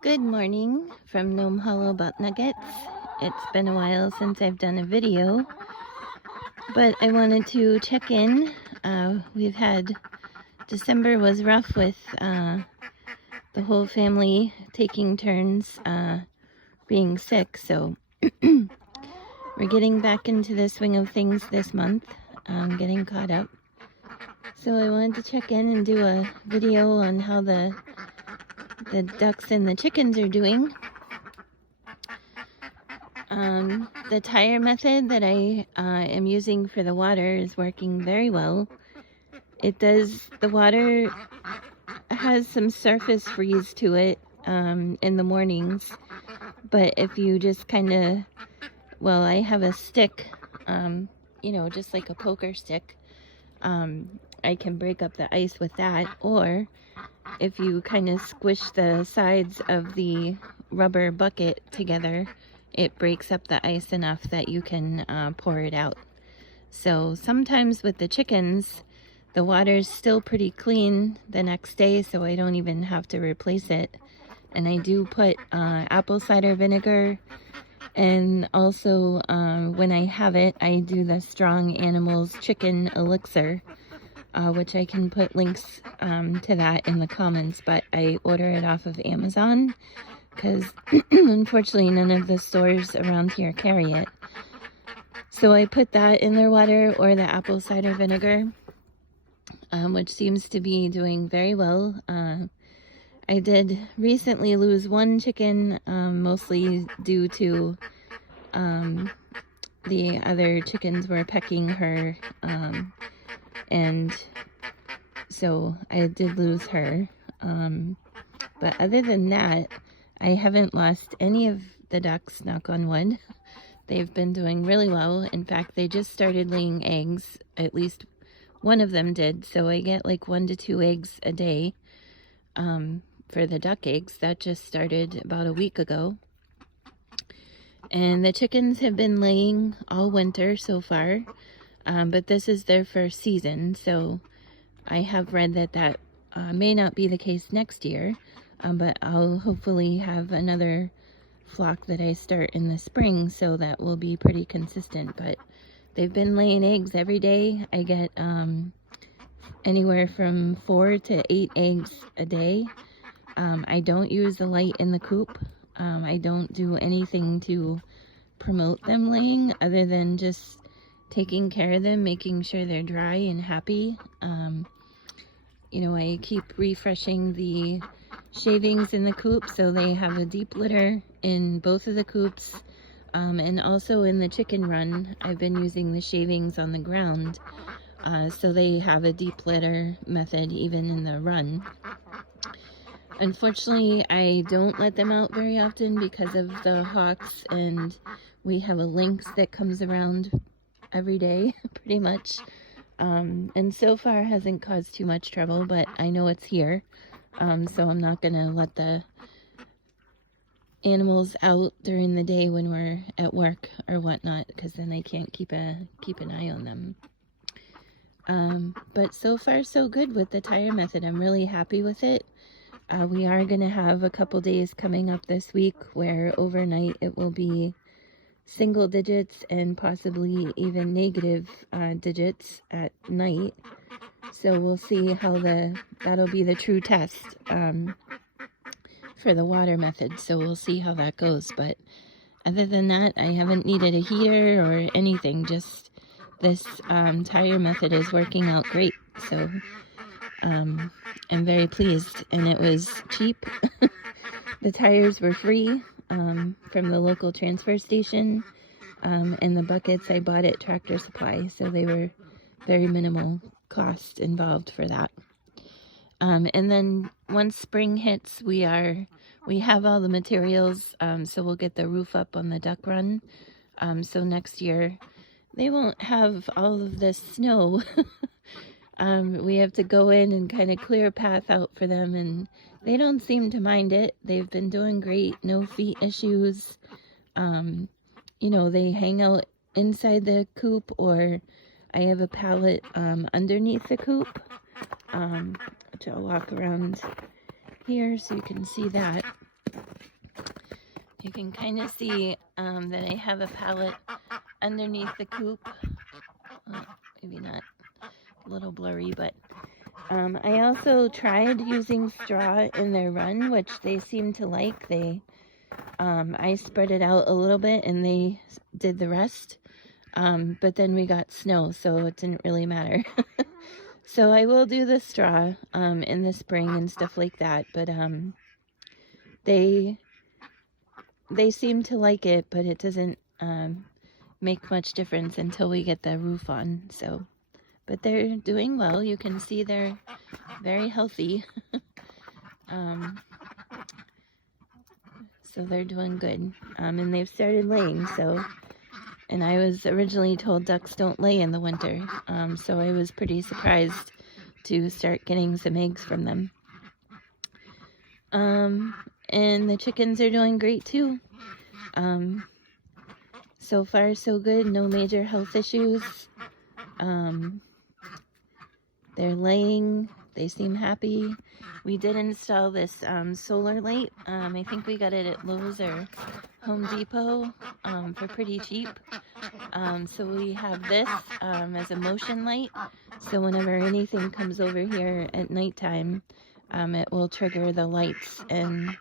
Good morning from Gnome Hollow Butt Nuggets. It's been a while since I've done a video, but I wanted to check in. December was rough with the whole family taking turns being sick, so we're getting back into the swing of things this month, getting caught up. So I wanted to check in and do a video on how the ducks and the chickens are doing. The tire method that I am using for the water is working very well. The water has some surface freeze to it in the mornings, but if you just I have a stick, just like a poker stick. I can break up the ice with that, or if you kind of squish the sides of the rubber bucket together, it breaks up the ice enough that you can pour it out. So sometimes with the chickens, the water's still pretty clean the next day, so I don't even have to replace it. And I do put apple cider vinegar, and also when I have it, I do the Strong Animals chicken elixir, which I can put links to that in the comments, but I order it off of Amazon because unfortunately none of the stores around here carry it. So I put that in their water, or the apple cider vinegar, which seems to be doing very well. I did recently lose one chicken, mostly due to the other chickens were pecking her, and so I did lose her. But other than that, I haven't lost any of the ducks, knock on wood. They've been doing really well. In fact, they just started laying eggs. At least one of them did. So I get like 1 to 2 eggs a day for the duck eggs. That just started about a week ago. And the chickens have been laying all winter so far. But this is their first season. So I have read that may not be the case next year. But I'll hopefully have another flock that I start in the spring, so that will be pretty consistent. But they've been laying eggs every day. I get anywhere from 4 to 8 eggs a day. I don't use the light in the coop. I don't do anything to promote them laying other than just taking care of them, making sure they're dry and happy. I keep refreshing the shavings in the coop, so they have a deep litter in both of the coops, and also in the chicken run I've been using the shavings on the ground, so they have a deep litter method even in the run. Unfortunately, I don't let them out very often because of the hawks, and we have a lynx that comes around every day pretty much, and so far hasn't caused too much trouble, but I know it's here. So I'm not gonna let the animals out during the day when we're at work or whatnot, because then I can't keep an eye on them. But so far so good with the tire method. I'm really happy with it. We are gonna have a couple days coming up this week where overnight it will be single digits and possibly even negative digits at night. So we'll see how that'll be the true test for the water method. So we'll see how that goes. But other than that, I haven't needed a heater or anything. Just this tire method is working out great. So I'm very pleased. And it was cheap. The tires were free from the local transfer station. And the buckets I bought at Tractor Supply. So they were very minimal cost involved for that. And then once spring hits, we have all the materials, so we'll get the roof up on the duck run. So next year they won't have all of this snow. We have to go in and kind of clear a path out for them, and they don't seem to mind it. They've been doing great, no feet issues. They hang out inside the coop, or I have a pallet underneath the coop, which I'll walk around here so you can see that. can kind of see that I have a pallet underneath the coop. Maybe not, a little blurry, but I also tried using straw in their run, which they seem to like. I spread it out a little bit and they did the rest. But then we got snow, so it didn't really matter. So I will do the straw in the spring and stuff like that, but they seem to like it, but it doesn't make much difference until we get the roof on. So, but they're doing well. You can see they're very healthy. So they're doing good, and they've started laying. So, and I was originally told ducks don't lay in the winter, so I was pretty surprised to start getting some eggs from them. And the chickens are doing great too. So far so good, no major health issues. They're laying, they seem happy. We did install this solar light. I think we got it at Lowe's or Home Depot for pretty cheap. So we have this as a motion light. So whenever anything comes over here at nighttime, it will trigger the lights and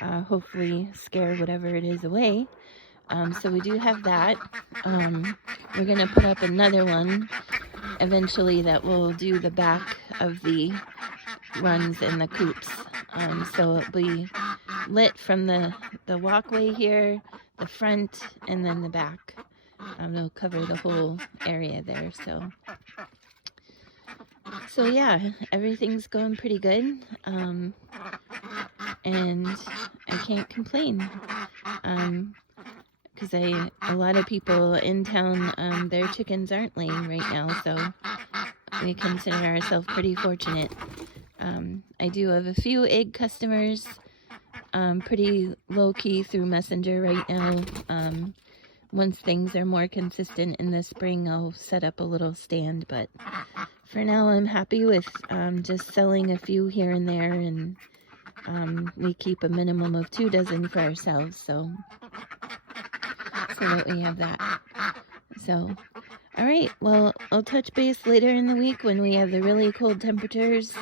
hopefully scare whatever it is away. So we do have that. We're going to put up another one eventually that will do the back of the runs in the coops. So it'll be lit from the walkway here, the front, and then the back. They'll cover the whole area there. So yeah, everything's going pretty good. And I can't complain. Because a lot of people in town, their chickens aren't laying right now, so we consider ourselves pretty fortunate. I do have a few egg customers, pretty low-key through Messenger right now. Once things are more consistent in the spring, I'll set up a little stand, but for now I'm happy with just selling a few here and there, and we keep a minimum of 2 dozen for ourselves, so that we have that. So, alright, well, I'll touch base later in the week when we have the really cold temperatures.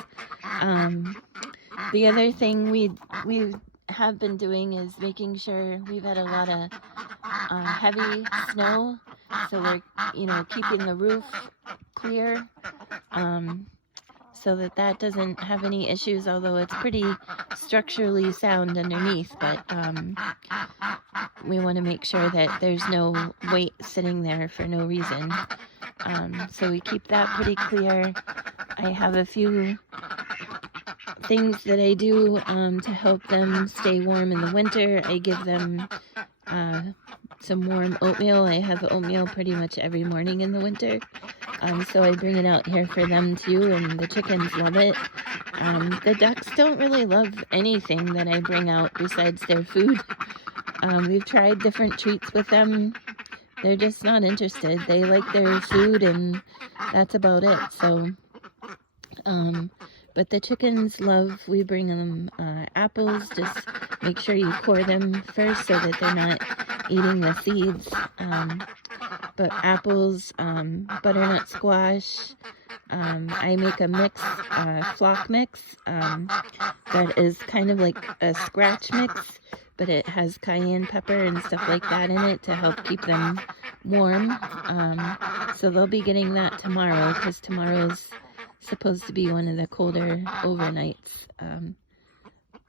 The other thing we have been doing is making sure we've had a lot of heavy snow, so we're, keeping the roof clear, so that doesn't have any issues, although it's pretty structurally sound underneath, but we want to make sure that there's no weight sitting there for no reason. So we keep that pretty clear. I have a few things that I do to help them stay warm in the winter. I give them some warm oatmeal. I have oatmeal pretty much every morning in the winter. So I bring it out here for them too, and the chickens love it. The ducks don't really love anything that I bring out besides their food. We've tried different treats with them. They're just not interested. They like their food and that's about it. So, but the chickens love, we bring them apples. Just make sure you core them first so that they're not eating the seeds. But apples, butternut squash. I make a mix, flock mix, that is kind of like a scratch mix, but it has cayenne pepper and stuff like that in it to help keep them warm. So they'll be getting that tomorrow, because tomorrow's supposed to be one of the colder overnights.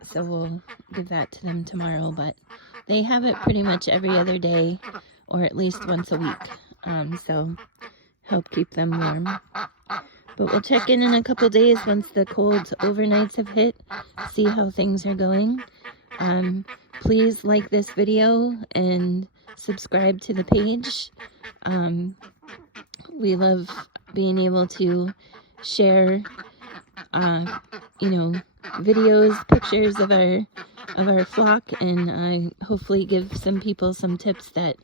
So we'll give that to them tomorrow, but they have it pretty much every other day, or at least once a week. So help keep them warm. But we'll check in a couple days once the cold overnights have hit, see how things are going. Please like this video and subscribe to the page. We love being able to share, videos, pictures of our flock, and hopefully give some people some tips that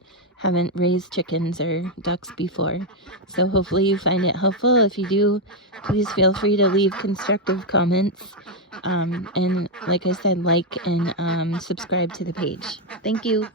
haven't raised chickens or ducks before. So hopefully you find it helpful. If you do, please feel free to leave constructive comments. And like I said, like and subscribe to the page. Thank you.